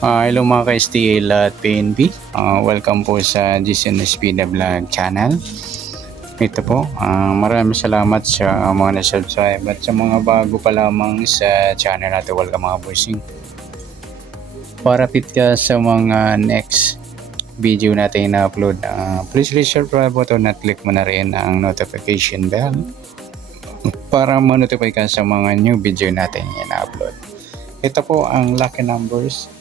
Hello mga ka-STL at PNP. Welcome po sa GCNSP The Vlog channel. Ito po, maraming salamat sa mga na-subscribe at sa mga bago pa lamang sa channel natin. Welcome mga bossing. Para fit ka sa mga next video natin na-upload, please subscribe button at click mo na rin ang notification bell para ma-notify ka sa mga new video natin na-upload. Ito po ang lucky numbers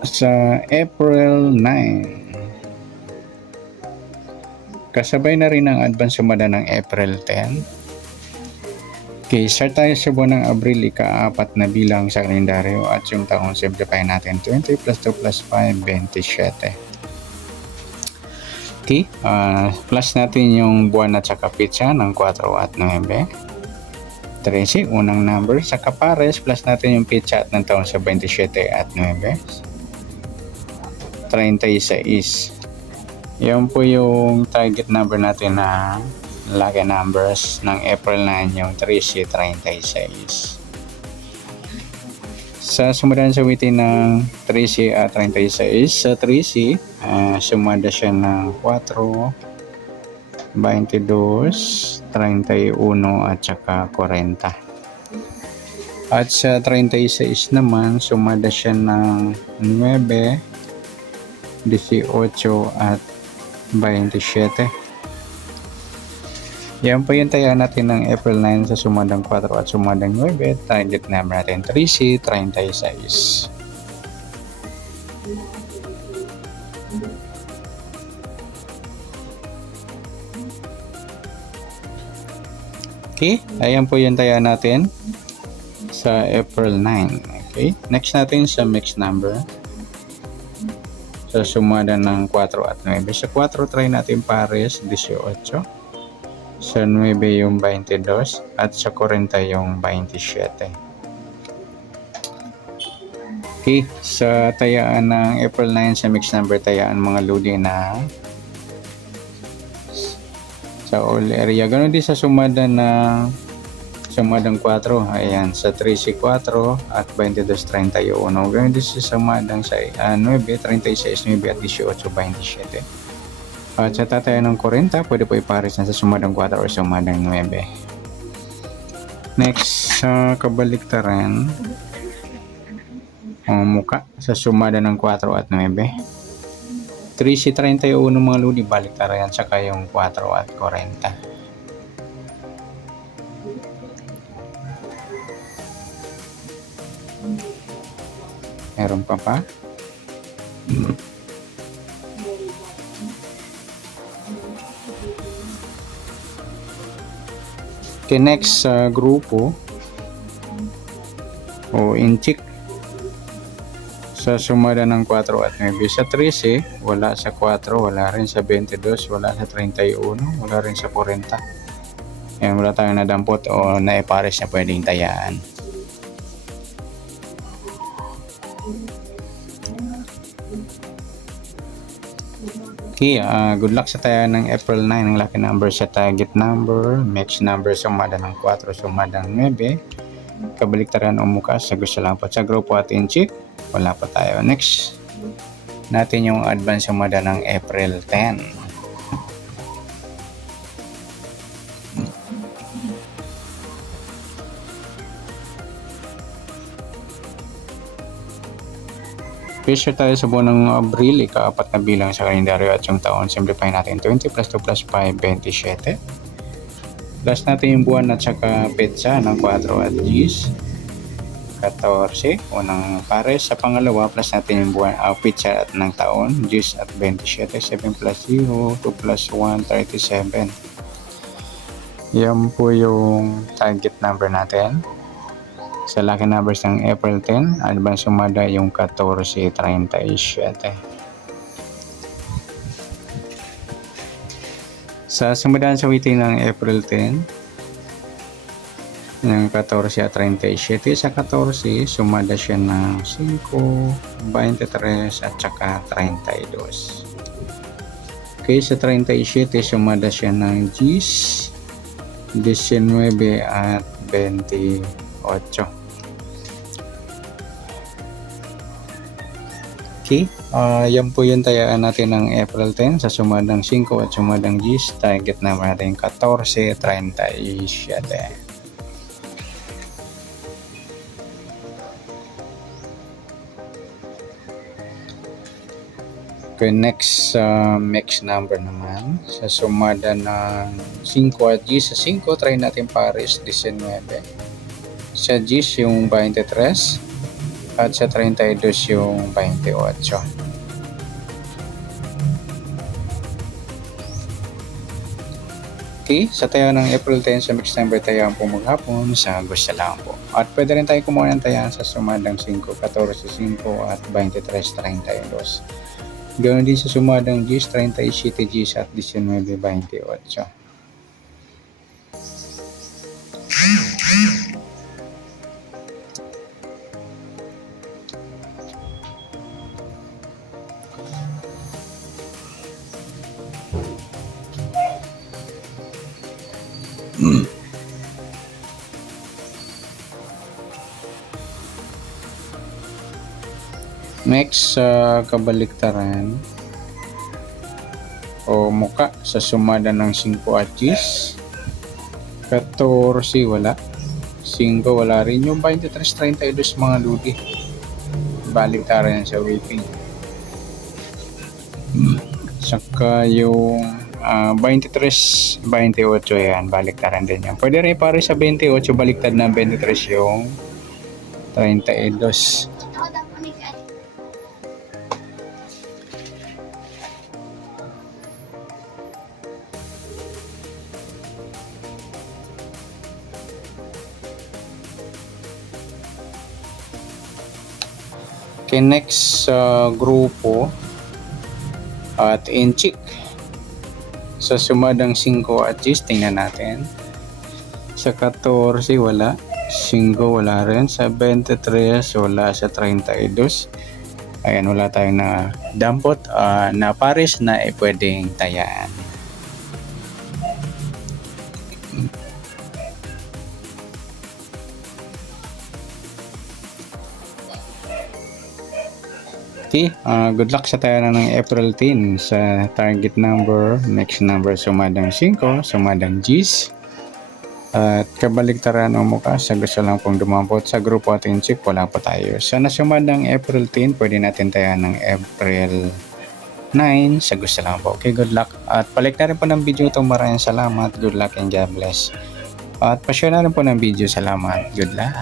sa April 9. Kasabay na rin ang advance sumada ng April 10. Okay, start tayo sa buwan ng Abril, ika-4 na bilang sa kalendaryo at yung taong simplify natin 20 plus 2 plus 5, 27. Okay, plus natin yung buwan at saka pitsa ng 4 at 9. 13, unang number. Sa kapares, plus natin yung pitsa at ng taon sa 27 at 9. 36. Yan po yung target number natin na lucky numbers ng April 9, yung 3C 36. Sa sumadan sa witin ng 3C at 36, sa 3C, sumada siya ng 4, 22, 31 at saka 40. At sa 36 naman, sumada siya ng 9, 18 at 27. Yan po yung taya natin ng April 9 sa sumadang 4 at sumadang 9. Target number natin 3C 36. Okay, ayan po yung taya natin sa April 9. Okay, next natin sa mixed number. Sa sumada ng 4 at 9. Sa 4, try natin pares, 18. Sa 9 yung 22. At sa 40 yung 27. Okay, sa tayaan ng April 9 sa mixed number, tayaan mga lodi na sa all area. Ganon din sa sumada ng sumadang 4, ayan, sa 3C 4 at 22, 31. Ganyan din sa sumadang sa 9, 36, 9 at 18, 27. At sa tataya ng 40, pwede po ipares na sa sumadang 4 o sumadang 9. Next, sa kabaliktaran, muka sa sumada ng 4 at 9. 3C 31 mga ludi, baliktaran, saka yung 4 at 40. Meron pa pa? Okay, next sa grupo o inchik sa sumada ng 4 at 9. Sa 13, wala sa 4, wala rin sa 22, wala sa 31, wala rin sa 40. Yan, wala tayong nadampot o naipares na pwedeng tayaan. Okay, good luck sa tayo ng April 9 ng lucky number sa target number, mixed number sumada ng 4, sumada ng 9, kabaliktaran o muka sa gusto lang po sa grupo at inchik, wala pa tayo. Next natin yung advance sumada ng April 10. Pressure tayo sa buwan ng Abril, ika-4 na bilang sa kalendaryo at yung taon, simplify natin 20 plus 2 plus 5, 27. Plus natin yung buwan at saka petsa ng 4 at 10, 14, unang pares. Sa pangalawa, plus natin yung buwan, petsa at ng taon, 10 at 27, 7 plus 0, 2 plus 1, 37. Yan po yung target number natin. Sa lucky numbers ng April 10, advance sumada yung 14, 37. Sa sumadaan sa witin ng April 10, yung 14 at 37, sa 14, sumada siya ng 5, 23 at saka 32. Okay, sa 37, sumada siya ng 10, 19 at 28. Okay, yan po yung tayaan natin ng April 10 sa sumadang 5 at sumadang 10. Target naman natin 14.37. Okay, next number naman sa sumada ng 5 at 10. Sa 5, try natin pares 19. Sa 10 yung 23 at sa 32 yung 28. Okay, sa tayo ng April 10 sa mixed number tayo po maghapon sa gusto lang po. At pwede rin tayo kumuha ng tayo sa sumadang 5, 14, 5 at 23, 32. Ganoon din sa sumadang 10, 37 Gs at 19, 28. Next sa kabaliktaran o muka sa sumada ng 5 at 10. 14 wala. 5 wala rin. Yung 23, 32 mga ludi. Baliktaran yan sa whipping. Saka yung 23, 28 yan. Baliktaran din yan. Pwede rin pare sa 28. Baliktad na 23 yung 32. Okay, next grupo at inchik sa sumadang 5 at 10, tingnan natin. Sa 14 wala, 5 wala rin, sa 23 wala, sa 32 ayan, wala tayong na dampot na pares na pwedeng tayaan. Okay, good luck sa tayo ng April 10 sa target number, next number sumadang 5, sumadang 10 at kabaliktaran o mukha sa gusto lang pong dumampot sa grupo at inchik, wala pa tayo. Sa nasumadang April 10, pwede natin tayo ng April 9 sa gusto lang po. Okay, good luck at palik na rin po ng video ito. Maraming salamat, good luck and God bless. At pa-share na rin po ng video. Salamat, good luck.